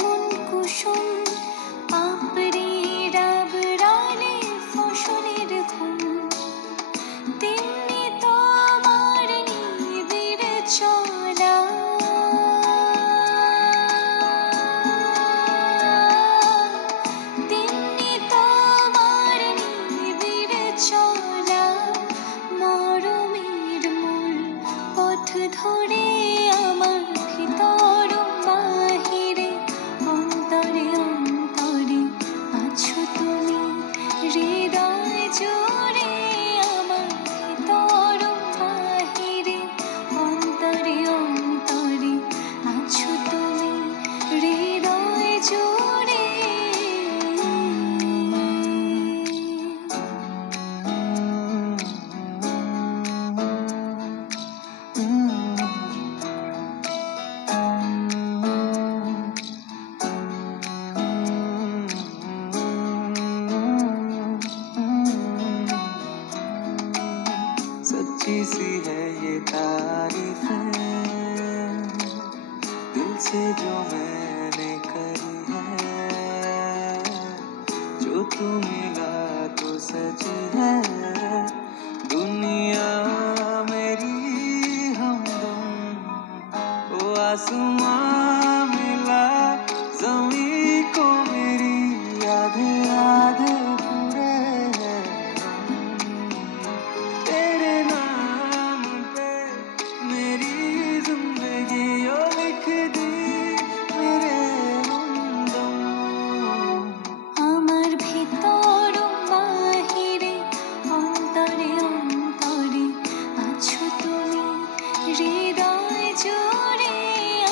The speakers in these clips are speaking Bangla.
যেমন কুসুম পাপড়ি ডাবরালে ফসলের ঘুম, তেমনি তোমার নিবিড় চলা। তেমনি তোমার নিবিড় চলা, মরমের মূল পথ ধরে আমার ভিতর বাহিরে অন্তরে অন্তরে আছো তুমি, হৃদয় জুড়ে আমার ভিতর বাহিরে অন্তরে অন্তরে আছো তুমি, হৃদয় জুড়ে। सच्ची सी है ये तारीफें दिल से जो मैंने करी है, जो तू मिला तो सजी है दुनिया मेरी हमदम। ओ आसमां मिला ज़मीं को मेरी आधे आधे पूरे हैं, तेरे नाम पे मेरी जिंदगी ओ लिख दी मेरे हमदम। আমার ভিতর বাহিরে অন্তরে অন্তরে আছো তুমি, হৃদয় জুড়ে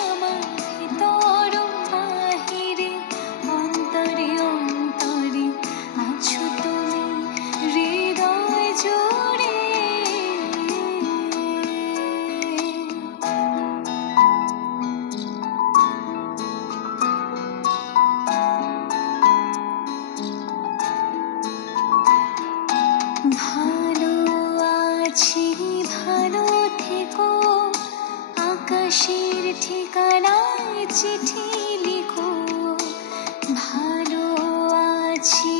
আমার ভিতর বাহিরে অন্তরে অন্তরে আছো তুমি, হৃদয় জুড়ে। ভালো আছি ভালো থেকো, আকাশের ঠিকানায় চিঠি লিখো। ভালো আছি